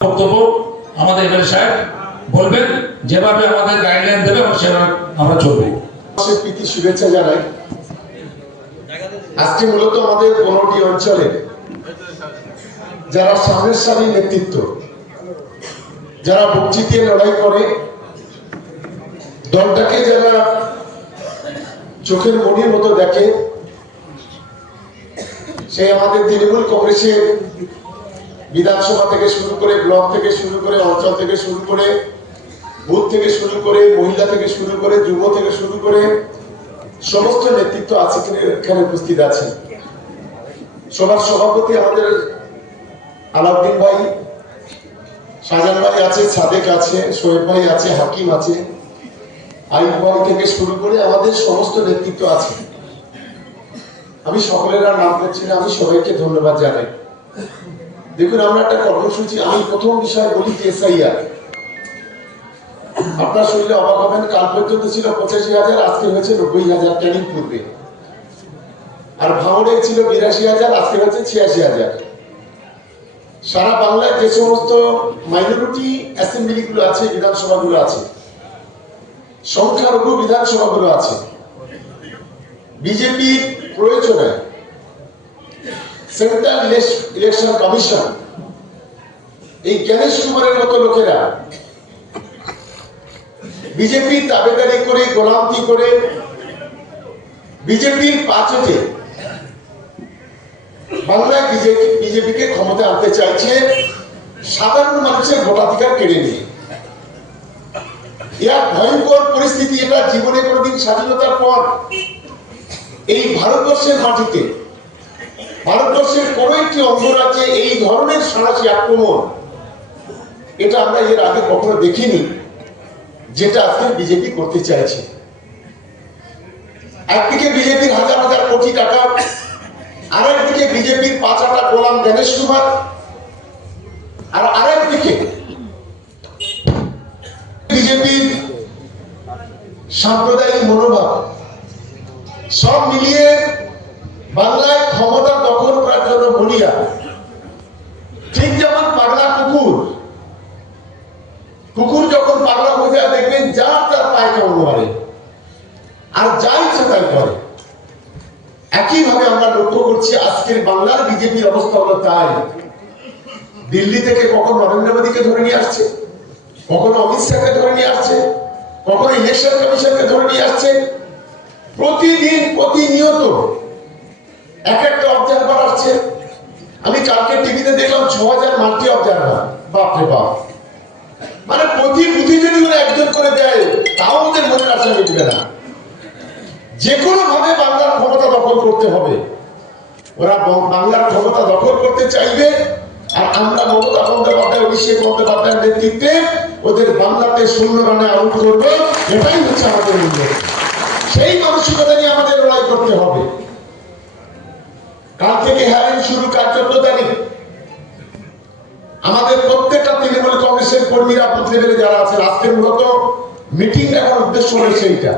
বক্তব্য আমাদের এমএলএ সাহেব বলবেন, যেভাবে আমাদের গাইডলাইন দেবে সেভাবে আমরা চলবো। প্রীতি শুভেচ্ছা জানাই। আজকে মূলত আমাদের 15টি অঞ্চলে যারা সামনের সারির নেতৃত্ব, যারা বুকচিত দিয়ে লড়াই করে, দলটাকে যারা চোখের মনির মতো দেখে, সেই আমাদের তৃণমূল কংগ্রেসের বিধানসভা থেকে শুরু করে, ব্লক থেকে শুরু করে, অঞ্চল থেকে শুরু করে, বুথ থেকে শুরু করে, মহিলা থেকে শুরু করে, যুব থেকে শুরু করে সমস্ত নেতৃত্ব আছে এখানে উপস্থিত আছে। সবার সভাপতি আমাদের আলাউদ্দিন ভাই, শাহজাহান ভাই আছে, সাদেক আছে, সোহেব ভাই আছে, হাকিম আছে, আইব ভাই থেকে শুরু করে আমাদের সমস্ত নেতৃত্ব আছে। আমি সকলের আর নাম করছি না, আমি সবাইকে ধন্যবাদ জানাই। দেখুন, আমরা একটা কর্মসূচি, আমি প্রথম বিষয় বলি এসআইআর। আপনার শুনলে অবাক হবেন, কাল পর্যন্ত ছিল 85,000, আজকে হয়েছে 90,000 ক্যানিং পূর্বে। আর ভাঙড়ে ছিল 82,000, আজকে হচ্ছে 86,000। সারা বাংলায় যে সমস্ত মাইনরিটি অ্যাসেম্বলি গুলো আছে, বিধানসভাগুলো আছে, সংখ্যালঘু বিধানসভাগুলো আছে, বিজেপি প্রয়োজনে সেন্ট্রাল ইলেকশন কমিশন, এই জ্ঞানেশ কুমারের মতো লোকেরা বিজেপির দাবেদারি করে, গোলামি করে, বিজেপির পাচকে বাংলায় বিজেপিকে ক্ষমতা আনতে চাইছে, সাধারণ মানুষের ভোটাধিকার কেড়ে নিয়ে। এর ভয়ঙ্কর পরিস্থিতি, এটা জীবনে কোনোদিন স্বাধীনতার পর এই ভারতবর্ষের মাটিতে, ভারতবর্ষের কোন একটি অঙ্গরাজ্যে এই ধরনের সন্ত্রাসী আক্রমণ এটা আমরা এর আগে কখনো দেখিনি, যেটা আজকে বিজেপি করতে চাইছে। একদিকে বিজেপির হাজার হাজার কোটি টাকা, আর একদিকে বিজেপির 5 আটা গোলাম জ্ঞানেশ কুমার, আর আরেকদিকে বিজেপির সাম্প্রদায়িক মনোভাব, সব মিলিয়ে বাংলায় ক্ষমতা দখল করার জন্য বলিয়া, ঠিক যেমন পাগলা কুকুর যখন পাগলা হয়ে যায়, দেখবেন যার তার পায়ে কামড় মারে আর যা ইচ্ছে তাই করে। একইভাবে আমরা লক্ষ্য করছি আজকের বাংলার বিজেপির অবস্থা হলো তাই। দিল্লি থেকে কখন নরেন্দ্র মোদীকে ধরে নিয়ে আসছে, কখনো অমিত শাহকে ধরে নিয়ে আসছে, কখনো ইলেকশন কমিশনকে ধরে নিয়ে আসছে। প্রতিদিন প্রতিনিয়ত এক একটা অবজারভার আসছে। আমি কালকে টিভিতে দেখলাম 6,000 মাল্টি অবজারভার। বাপরে বাপ, মানে প্রতি বুথে যদি ওরা একজন করে দেয়, তাও ওদের মনের আশা মিটবে না। যে কোনো ভাবে বাংলার ক্ষমতা দখল করতে হবে। ওরা বাংলার ক্ষমতা দখল করতে চাইবে, আর আমরা মমতা বন্দ্যোপাধ্যায়, অভিষেক বন্দ্যোপাধ্যায়ের নেতৃত্বে ওদের বাংলাতে 0 রানে আউট করবো। এটাই হচ্ছে আমাদের মূল্য। সেই মানসিকতা নিয়ে আমাদের লড়াই করতে হবে। কাল থেকে হ্যারিং শুরু, কাল 14 তারিখ। আমাদের প্রত্যেকটা তৃণমূল কংগ্রেসের কর্মীরা বুথ লেভেলে যারা আছেন, আজকের মূলত মিটিং ডাকার উদ্দেশ্য হয়েছে এইটা।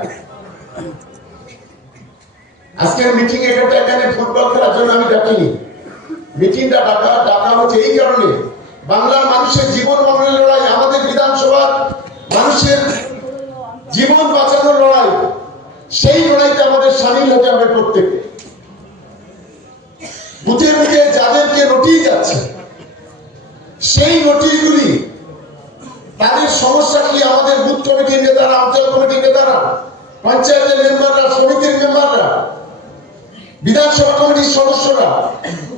আজকের মিটিং এখানে ফুটবল খেলার জন্য আমি ডাকিনি। মিটিংটা ডাকা হচ্ছে এই কারণে, বাংলার মানুষের জীবন মরণের লড়াই, আমাদের বিধানসভার মানুষের জীবন বাঁচানোর লড়াই, সেই লড়াইতে আমাদের সামিল হতে হবে প্রত্যেকে। বুথে বুথে যাদেরকে নোটিশ যাচ্ছে, সেই নোটিশগুলি, তাদের সমস্যা কি, আমাদের বুথ কমিটির নেতারা, অঞ্চল কমিটির নেতারা, পঞ্চায়েতের মেম্বাররা, সমিতির মেম্বাররা, বিধানসভা কমিটির সদস্যরা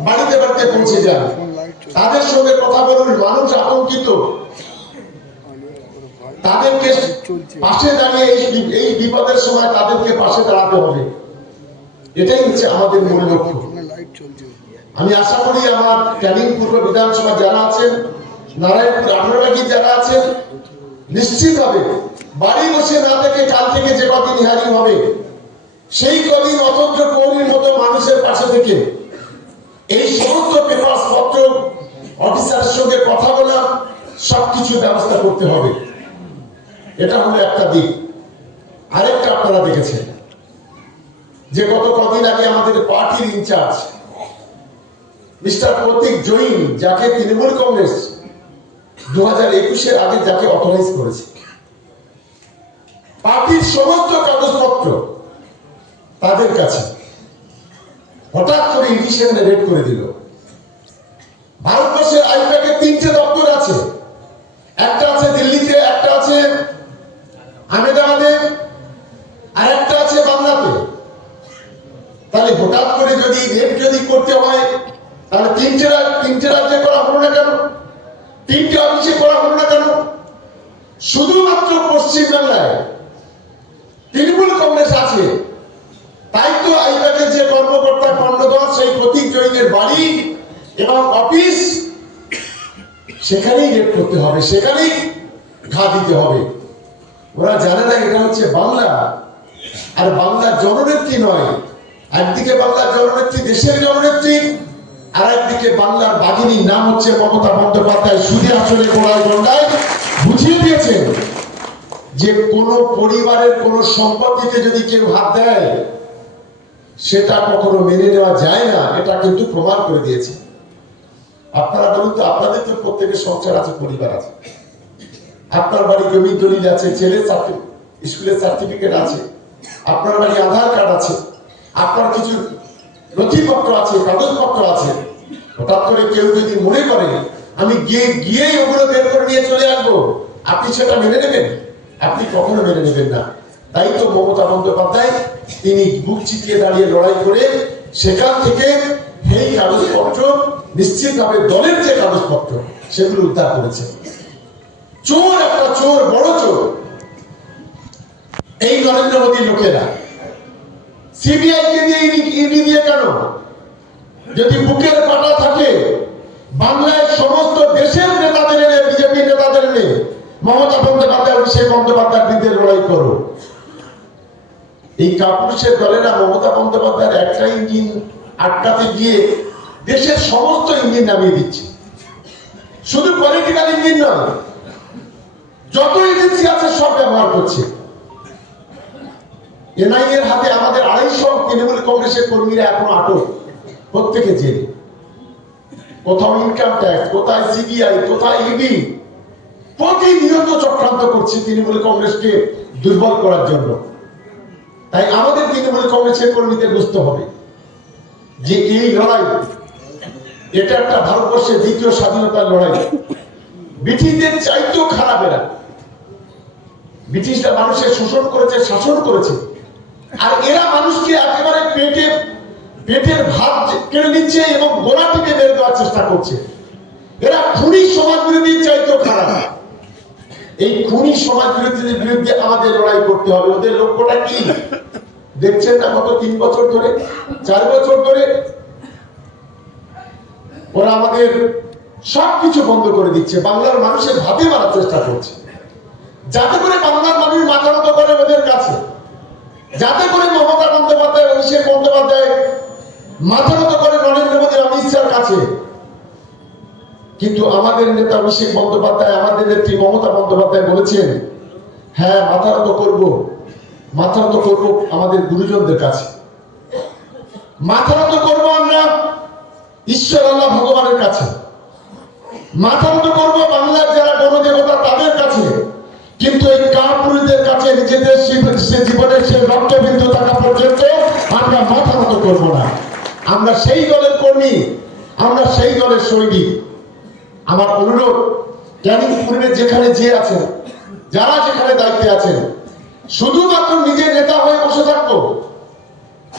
বাড়িতে বাড়িতে পৌঁছে যান, তাদের সঙ্গে কথা বলুন। মানুষ আতঙ্কিত, তাদেরকে পাশে দাঁড়িয়ে এই বিপদের সময় তাদেরকে পাশে দাঁড়াতে হবে। এটাই হচ্ছে আমাদের মূল লক্ষ্য। আমি আশা করি আমার ক্যানিং পূর্ব বিধানসভা যারা আছেন, নারায়ণপুর 18 যারা আছেন, নিশ্চিতভাবে বাড়ি বসে না থেকে কাল থেকে যে কদিন হ্যারিং হবে, সেই কদিন অতন্ত্র কৌরির মতো মানুষের পাশে থেকে এই সমস্ত পেপার পত্র অফিসারের সঙ্গে কথা বলা, সবকিছু ব্যবস্থা করতে হবে। এটা হলো একটা দিক। আরেকটা আপনারা দেখেছেন যে গত কদিন আগে আমাদের পার্টির ইনচার্জ মিস্টার প্রতীক জৈন, যাকে তৃণমূল কংগ্রেস 2021-এর আগে যাকে অথরাইজ করেছে, পার্টির সমস্ত কাগজপত্র তাদের কাছে, হঠাৎ করে ইডি সেখানে রেড করে দিল। ভারতবর্ষের আইপ্যাকে 3টে দপ্তর আছে, একটা আছে দিল্লিতে, একটা আছে আহমেদাবাদে, আর একটা আছে বাংলাতে। তাহলে হঠাৎ করে যদি রেড যদি করতে হয়, তাহলে তিনটে রাজ্যে করা হলো না কেন? 3টে অফিসে করা হলো না কেন? শুধুমাত্র পশ্চিমবাংলায় তৃণমূল কংগ্রেস আছে, তাই তো আইপ্যাকের যে কর্মকর্তা কর্ণধর, সেই প্রতীক জৈনের বাড়ি এবং অফিস, সেখানেই রেড করতে হবে, সেখানেই ঘা দিতে হবে। ওরা জানে না এটা হচ্ছে বাংলা, আর বাংলার জননেত্রী নয়। একদিকে বাংলার জননেত্রী, দেশের জননেত্রী, আর একদিকে বাংলার বাঘিনীর নাম হচ্ছে মমতা বন্দ্যোপাধ্যায়। সুদে আসলে গোড়ায় গন্ডায় বুঝিয়ে দিয়েছেন যে কোন পরিবারের কোন সম্পত্তিতে যদি কেউ হাত দেয়, সেটা কখনো মেনে নেওয়া যায় না, এটা কিন্তু প্রমাণ করে দিয়েছে। আপনারা বলুন তো, আপনাদের তো প্রত্যেকের সংসার আছে, পরিবার আছে, আপনার বাড়ি জমি দলিল আছে, ছেলের স্কুলের সার্টিফিকেট আছে, আপনার বাড়ি আধার কার্ড আছে, আপনার কিছু নথিপত্র আছে, কাগজপত্র আছে। হঠাৎ করে কেউ যদি মনে করে আমি গিয়েই ওগুলো বের করে নিয়ে চলে আসবো, আপনি সেটা মেনে নেবেন? আপনি কখনো মেনে নেবেন না। তাই তো মমতা বন্দ্যোপাধ্যায় তিনি বুক চিতিয়ে দাঁড়িয়ে লড়াই করে সেখান থেকে এই কাগজপত্র, নিশ্চিতভাবে দলের যে কাগজপত্র, সেগুলো উদ্ধার করেছে। চোর, একটা চোর, বড় চোর এই নরেন্দ্র মোদীর লোকেরা। সিবিআই কে দিয়ে, ইডি দিয়ে কেন? যদি বুকের পাটা থাকে, বাংলায় সমস্ত দেশের নেতাদের এনে, বিজেপি নেতাদের এনে মমতা বন্দ্যোপাধ্যায়, অভিষেক বন্দ্যোপাধ্যায়ের বিরুদ্ধে লড়াই করো। এই কাপুরুষের দলেরা মমতা বন্দ্যোপাধ্যায়ের একটা ইঞ্জিন আটকাতে গিয়ে দেশের সমস্ত ইঞ্জিন নামিয়ে দিচ্ছে। শুধু পলিটিক্যাল ইঞ্জিন নয়, যত এজেন্সি আছে সব ব্যবহার করছে। এনআইএ এর হাতে আমাদের 250 তৃণমূল কংগ্রেসের কর্মীরা এখনো আটক, প্রত্যেকে জেলে। কোথাও ইনকাম ট্যাক্স, কোথায় সিবিআই, কোথায় ইডি, প্রতিনিয়ত চক্রান্ত করছে তৃণমূল কংগ্রেসকে দুর্বল করার জন্য। তাই আমাদের তৃণমূল কংগ্রেসের কর্মীদের বুঝতে হবে যে এই লড়াই, এটা একটা ভারতবর্ষের দ্বিতীয় স্বাধীনতার লড়াই। ব্রিটিশদের চাইতেও খারাপ এরা। ব্রিটিশরা মানুষের শোষণ করেছে, শাসন করেছে, আর এরা মানুষকে একেবারে পেটের ভাত কেড়ে নিচ্ছে এবং গোড়া টিপে বের দেওয়ার চেষ্টা করছে। এরা খুনি সমাজ বিরোধীর চাইতেও খারাপ। এই খুনি সমাজ বিরোধীদের বিরুদ্ধে আমাদের লড়াই করতে হবে। ওদের লক্ষ্যটা কি দেখছেন না? গত 3 বছর ধরে, 4 বছর ধরে ওরা আমাদের সবকিছু বন্ধ করে দিচ্ছে, বাংলার মানুষের ভাতে মারার চেষ্টা করছে, যাতে করে বাংলার মানুষ মাথা নত করে ওদের কাছে, যাতে করে মমতা বন্দ্যোপাধ্যায়, অভিষেক বন্দ্যোপাধ্যায় মাথা নত করে নরেন্দ্র মোদী, অমিত শাহর কাছে। কিন্তু আমাদের নেতা অভিষেক বন্দ্যোপাধ্যায়, আমাদের নেত্রী মমতা বন্দ্যোপাধ্যায় বলেছেন, হ্যাঁ মাথা নত করবো, মাথা নত করবো আমাদের গুরুজনদের কাছে, মাথা নত করবো আমরা ঈশ্বর আল্লাহ ভগবানের কাছে, মাথা নত করবো বাংলার যারা গণদেবতা তাদের কাছে। কিন্তু এই কাপুরুষদের কাছে নিজেদের জীবনের সে রক্তবিন্দু থাকা পর্যন্ত আমরা মাথা নত করবো না। আমরা সেই দলের কর্মী, আমরা সেই দলের সৈনিক। আমার অনুরোধ, ক্যানিং পূর্বে যেখানে যে আছেন, যারা যেখানে দায়িত্বে আছেন, শুধুমাত্র নিজের নেতা হয়ে বসে থাকবো,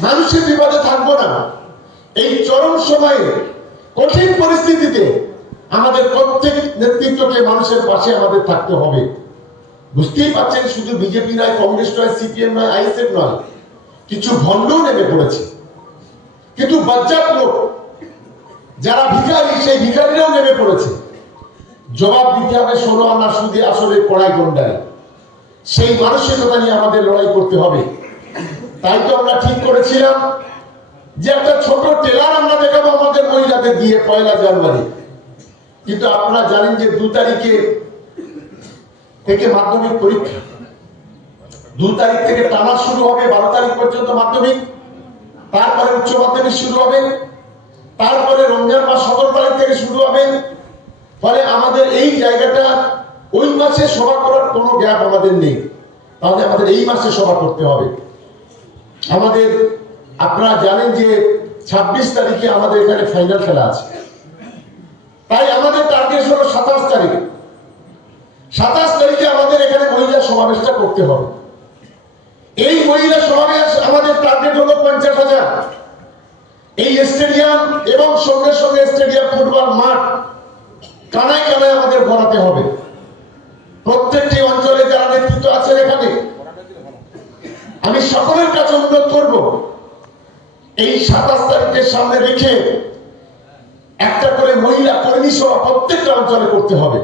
মানুষের বিপদে থাকবো না। এই চরম সময়ে, কঠিন পরিস্থিতিতে আমাদের প্রত্যেক নেতৃত্বকে মানুষের পাশে আমাদের থাকতে হবে। বুঝতেই পারছেন, শুধু বিজেপি নয়, কংগ্রেস নয়, সিপিএম নয়, আইএসএফ নয়, কিছু ভণ্ডও নেমে পড়েছে। কিন্তু বজ্জাত লোক যারা ভিখারি, সেই ভিখারিরাও নেমে পড়েছে। জবাব দিতে হবে 16 আনা সুদে আসলে পড়াই গন্ডায়। সেই মানসিকতা নিয়ে আমাদের লড়াই করতে হবে। তাই তো আমরা ঠিক করেছিলাম যে একটা ছোট টেলার আমরা দেখাবো আমাদের মহিলাদের দিয়ে 1 জানুয়ারি। কিন্তু আপনারা জানেন যে 2 তারিখে থেকে মাধ্যমিক পরীক্ষা, 2 তারিখ থেকে টানা শুরু হবে, 12 তারিখ পর্যন্ত মাধ্যমিক, তারপরে উচ্চ মাধ্যমিক শুরু হবে, তারপরে রমজান মাস 17 তারিখ থেকে শুরু হবে, ফলে আমাদের এই জায়গাটা ওই মাসে সভা করার কোনো গ্যাপ আমাদের নেই, তাহলে আমাদের এই মাসে সভা করতে হবে। আমাদের আপনারা জানেন যে 26 তারিখে আমাদের এখানে ফাইনাল খেলা আছে, তাই আমাদের টার্গেট হলো 27 তারিখ। 27 তারিখে আমাদের এখানে মহিলা সমাবেশটা করতে হবে। এই মহিলা সমাবেশ আমাদের টার্গেট হলো 50,000। এই স্টেডিয়াম এবং সঙ্গে সঙ্গে স্টেডিয়াম ফুটবল মাঠ কানায় কানায় আমাদের ভরাতে হবে। প্রত্যেকটি অঞ্চলে যারা নেতৃত্ব আছেন এখানে, আমি সকলের কাছে অনুরোধ করব, এই 27 তারিখের সামনে রেখে একটা করে মহিলা কর্মী সভা প্রত্যেকটা অঞ্চলে করতে হবে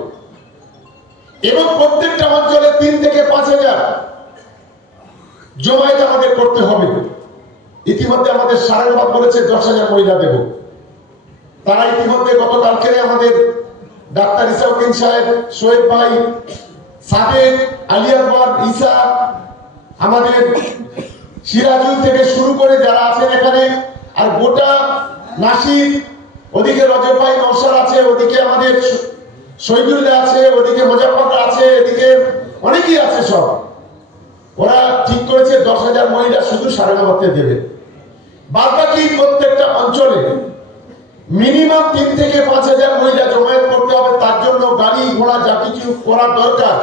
এবং প্রত্যেকটা অঞ্চলে 3 থেকে 5,000 জমায়েত আমাদের করতে হবে। ইতিমধ্যে আমাদের সারাংবাদ বলেছে 10,000 মহিলা দেব। তারা ইতিমধ্যে গতকালকে আমাদের ডাক্তার ইসাউদ্দিন সাহেব, শোয়েব ভাই, সাদেক, আলী আকবর, ঈসা, আমাদের সিরাজুল থেকে শুরু করে যারা আছেন এখানে, আর গোটা নাসির, ওদিকে রজব ভাই নওশার আছে, ওদিকে আমাদের শহীদুল্লাহ আছে, ওদিকে মুজাফফর আছে, এদিকে অনেকেই আছে। সব ওরা ঠিক করেছে 10,000 মহিলা শুধু সারেগামাতে দেবে। বাদবাকি প্রত্যেকটা অঞ্চলে মিনিমাম 3 থেকে 5,000 মহিলা জমায়েত করতে হবে। তার জন্য গাড়ি ঘোড়া যা কিছু করার দরকার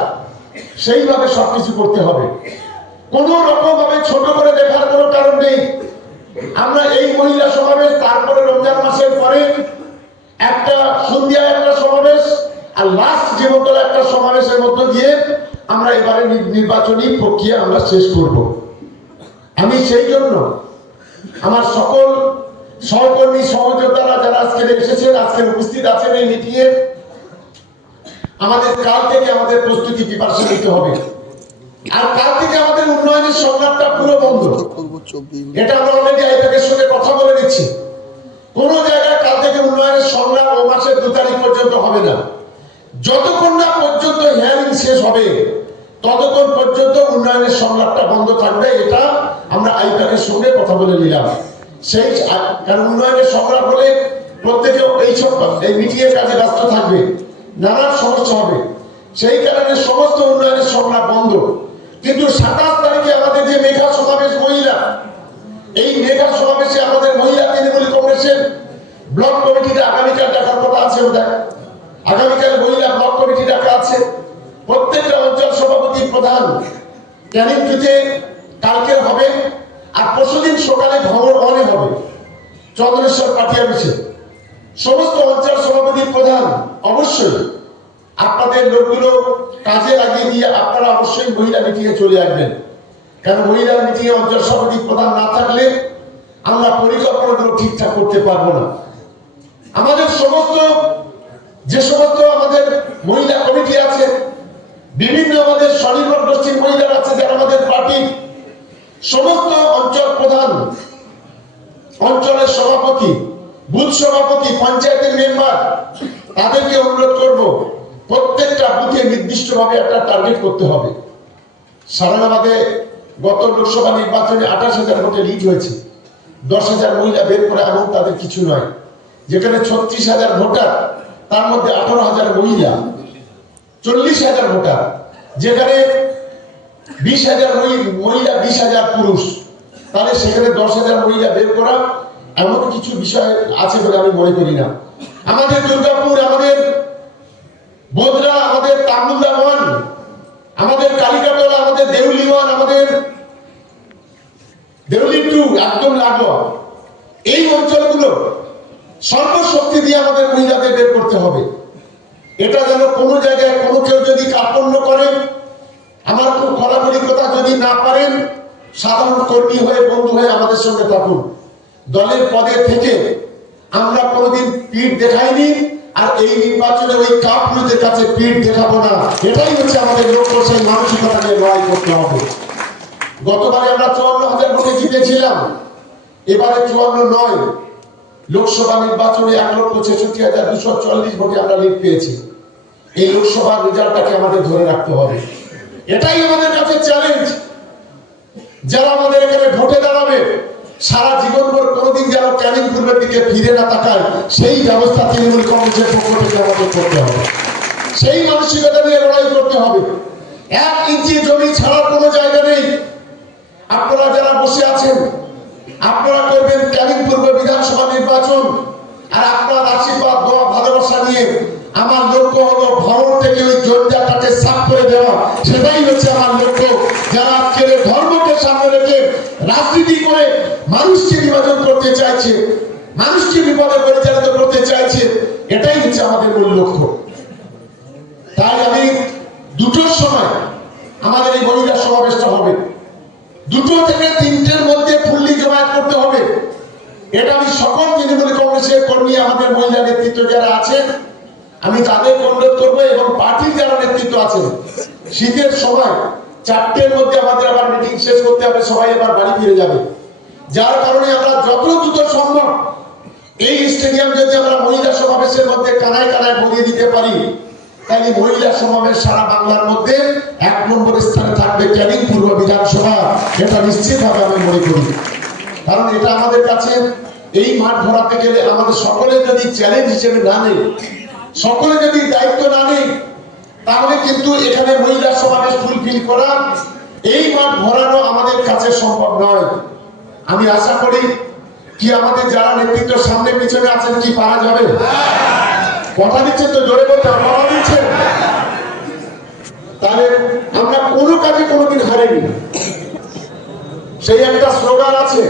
সেইভাবে সবকিছু করতে হবে। কোন রকম ভাবে ছোট করে দেখার কোনো কারণ নেই। আমরা এই মহিলা সমাবেশ, তারপরে রমজান মাসের পরে একটা সন্ধ্যা একটা সমাবেশ, আর লাস্ট জীবনতলা একটা সমাবেশের মধ্য দিয়ে আমরা এবারে নির্বাচনী প্রক্রিয়া আমরা শেষ করব। আমি সেই জন্য আমার সকল সহকর্মী সহযোদ্ধারা যারা আজকে এসেছেন, আজকে উপস্থিত আছেন এই মিটিংয়ে, আমাদের কাল থেকে আমাদের প্রস্তুতি প্রিপারেশন নিতে হবে। আর কাল থেকে আমাদের উন্নয়নের সংগ্রামটা পুরো বন্ধ। এটা আমরা অলরেডি আইপ্যাকের সঙ্গে কথা বলে দিচ্ছি। কোন জায়গায় কাল থেকে উন্নয়নের সংগ্রাম ও মাসের 2 তারিখ পর্যন্ত হবে না। যতক্ষণ না পর্যন্ত হিয়ারিং শেষ হবে ততক্ষণ পর্যন্ত উন্নয়নের সংগ্রামটা বন্ধ থাকবে। এটা আমরা আইপ্যাকের সঙ্গে কথা বলে নিলাম। সেই কারণ উন্নয়নের সংগ্রাম হলে প্রত্যেকে এই মিটিং এর কাজে ব্যস্ত থাকবে, নানান সমস্যা হবে। সেই কারণে সমস্ত উন্নয়নের সংগ্রাম বন্ধ। কিন্তু 27 তারিখে আমাদের যে মেঘা সমাবেশ মহিলা, এই মেঘা সমাবেশে আমাদের মহিলা তৃণমূল কংগ্রেসের ব্লক কমিটিটা আগামীকাল ডাকার কথা আছে। আগামীকাল মহিলা ব্লক কমিটি ডাকা আছে। প্রত্যেকটা অঞ্চল সভাপতি প্রধান ক্যানিং টুতে কালকে হবে, আর পরশুদিন সকালে ভবন অনে হবে চন্দ্রেশ্বর পাটিয়া মিছে। সমস্ত অঞ্চল সভাপতি প্রধান অবশ্যই আপনাদের লোকগুলো কাজে লাগিয়ে দিয়ে আপনারা অবশ্যই মহিলা মিটিংয়ে চলে আসবেন। কারণ মহিলা মিটিংয়ে অঞ্চল সভাপতি প্রধান না থাকলে আমরা পরিকল্পনাগুলো ঠিকঠাক করতে পারবো না। আমাদের যে সমস্ত আমাদের মহিলা কমিটি আছে, বিভিন্ন আমাদের স্বনির্ভর গোষ্ঠীর মহিলারা আছে যারা আমাদের পার্টির, সমস্ত অঞ্চল প্রধান, অঞ্চলের সভাপতি, বুথ সভাপতি, পঞ্চায়েতের মেম্বার, তাদেরকে অনুরোধ করব প্রত্যেকটা বুথে নির্দিষ্টভাবে একটা টার্গেট করতে হবে। সারানাবাদে গত লোকসভা নির্বাচনে 28,000 ভোটে লিড হয়েছে। 10,000 মহিলা বের করে এমন তাদের কিছু নয়। যেখানে 36,000 ভোটার, তার মধ্যে 18,000 মহিলা, 40,000 ভোটার, যেখানে 20,000 মহিলা, 20,000 পুরুষ, তাহলে সেখানে 10,000 মহিলা বের করা এমন কিছু বিষয় আছে বলে আমি মনে করি না। আমাদের দুর্গাপুর, আমাদের বোদরা, আমাদের তামুলদা 1, আমাদের কালিকাতলা, আমাদের দেউলি 1, আমাদের দেউলি 2 একদম লাগোয়া, এই অঞ্চলগুলো সর্বশক্তি দিয়ে আমাদের মহিলাদের বের করতে হবে। এটা যেন কোনো জায়গায় কোনো কেউ যদি কার্পণ্য করে, আমার খুব খরাখরি কথা, যদি না পারেন সাধারণ কর্মী হয়ে, বন্ধু হয়ে আমাদের সঙ্গে থাকুন। দলের পদে থেকে আমরা কোনোদিন পিঠ দেখাইনি, আর এই নির্বাচনে ওই কাপড়দের কাছে পিঠ দেখাবো না। এটাই হচ্ছে আমাদের লক্ষ্য। সেই মানসিকতা নিয়ে লড়াই করতে হবে। গতবারে আমরা 54,000 ভোটে জিতেছিলাম, এবারে 54 নয়, লোকসভা নির্বাচনে 1,66,240 ভোটে আমরা লিড পেয়েছি। এই লোকসভার রেজাল্টটাকে আমাদের ধরে রাখতে হবে। এটাই আমাদের কাছে চ্যালেঞ্জ। যারা আমাদের এখানে ভোটে দাঁড়াবে সারা জীবনভর কোনোদিন যেন ক্যানিং পূর্বের দিকে ফিরে না তাকায়, সেই ব্যবস্থা তৃণমূল কংগ্রেসের পক্ষ থেকে আমাদের করতে হবে। সেই মানসিকতা নিয়ে লড়াই করতে হবে। 1 ইঞ্চি জমি ছাড়ার কোনো জায়গা নেই। আপনারা যারা বসে আছেন, আপনারা করবেন ক্যানিং পূর্ব বিধানসভা নির্বাচন, আর আপনার আশীর্বাদ দোয়া ভালোবাসা নিয়ে আমার লক্ষ্য হলো ভারত থেকে ওই জঞ্জাটাকে সাফ করে দেওয়া। সেটাই হচ্ছে আমার লক্ষ্য। যারা আজকের ধর্মকে সামনে রেখে রাজনীতি করে মানুষকে বিভাজন করতে চাইছে, মানুষকে বিপদে পরিচালিত করতে চাইছে, এটাই হচ্ছে আমাদের মূল লক্ষ্য। তাই আমি 2টোর সময় আমাদের এই মহিলা সমাবেশটা হবে। 2টো থেকে 3টের মধ্যে ফুল্লি জমায়েত করতে হবে। এটা আমি সকল তৃণমূল কংগ্রেসের কর্মী, আমাদের মহিলা নেতৃত্ব যারা আছেন, আমি তাদের অনুরোধ করবো, এবং পার্টির যারা নেতৃত্ব আছেন, শীতের সময় 4টের মধ্যে আমাদের আবার মিটিং শেষ করতে হবে, সবাই আবার বাড়ি ফিরে যাবে। যার কারণে আমরা যত দ্রুত সম্ভব এই স্টেডিয়াম যদি আমরা মহিলা সমাবেশের মধ্যে কানায় কানায় ভরিয়ে দিতে পারি, তাহলে মহিলা সমাবেশ সারা বাংলার মধ্যে 1 নম্বর স্থানে থাকবে ক্যানিং পূর্ব বিধানসভা। এটা নিশ্চিতভাবে আমি মনে করি, কারণ এটা আমাদের কাছে এই মাঠ ভরাতে গেলে আমাদের সকলে যদি চ্যালেঞ্জ হিসেবে না নেই, সকলে যদি দায়িত্ব না নেই, তাহলে কিন্তু এখানে মহিলা সমাবেশ ফুলফিল করা, এই মাঠ ভরানো আমাদের কাছে সম্ভব নয়। আমি আশা করি কি আমাদের যারা নেতৃত্ব সামনে পিছনে আছেন, কি পারা যাবে? কথা দিচ্ছেন তো, জোরে বলতে কথা দিচ্ছেন। তাহলে আমরা কোনো কাজে কোনোদিন হারিনি। সেই একটা স্লোগান আছে,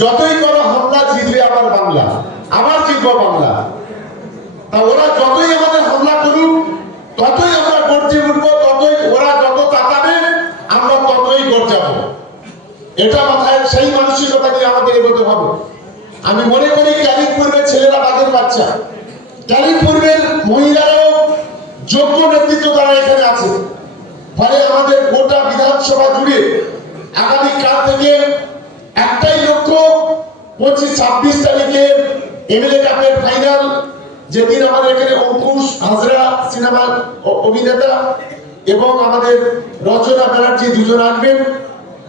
যতই করো হামলা জিতবে আবার বাংলা, আবার জিতবো বাংলা। তা ওরা যতই আমাদের হামলা করুক, ততই আমরা গর্জে উঠবো, ততই ওরা যত তাকাবে আমরা ততই গর্জাবো। এটা মাথায়, সেই মানসিকতা নিয়ে আমাদের এগোতে হবে। আমি মনে করি ক্যানিং পূর্বের ছেলেরা বাঘের বাচ্চা, ক্যানিং পূর্বের মহিলারাও যোগ্য নেতৃত্ব তারা এখানে আছে। ফলে আমাদের গোটা বিধানসভা জুড়ে আগামীকাল থেকে একটাই লক্ষ্য, 25-26 তারিখে এমএলএ কাপের ফাইনাল, যেদিন আমাদের এখানে অঙ্কুশ হাজরা সিনেমার অভিনেতা এবং আমাদের রচনা ব্যানার্জি দুজন আসবেন।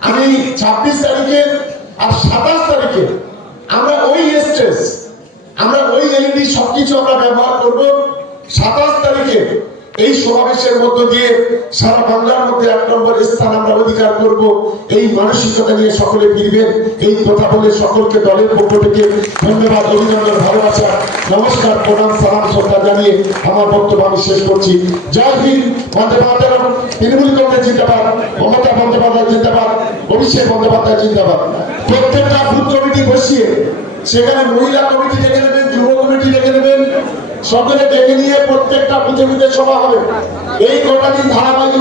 আমি 26 তারিখে আর 27 তারিখে আমরা ওই স্টেজ, আমরা ওই এলইডি সবকিছু আমরা ব্যবহার করব। 27 তারিখে এই সমাবেশের মধ্য দিয়ে সারা বাংলার মধ্যে 1 নম্বর স্থান আমরা অধিকার করব। এই মানসিকতা নিয়ে সকলে ফিরবেন, এই কথা বলে সকলকে দলের পক্ষ থেকে ধন্যবাদ, অভিনন্দন, ভালোবাসা, নমস্কার, প্রণাম, সালাম, শ্রদ্ধা জানিয়ে আমার বক্তব্য আমি শেষ করছি। জয় হিন্দ, বন্দে মাতরম, তৃণমূল কংগ্রেস জিন্দাবাদ, মমতা বন্দ্যোপাধ্যায় জিন্দাবাদ, অভিষেক বন্দ্যোপাধ্যায় জিন্দাবাদ। প্রত্যেকটা বুথ কমিটি বসিয়ে সেখানে মহিলা কমিটি ডেকে নেবেন, যুব কমিটি ডেকে নেবেন, সকলে ডেকে নিয়ে প্রত্যেকটা বুথে বুথে সভা হবে। এই কটা দিন ধারাবাহিক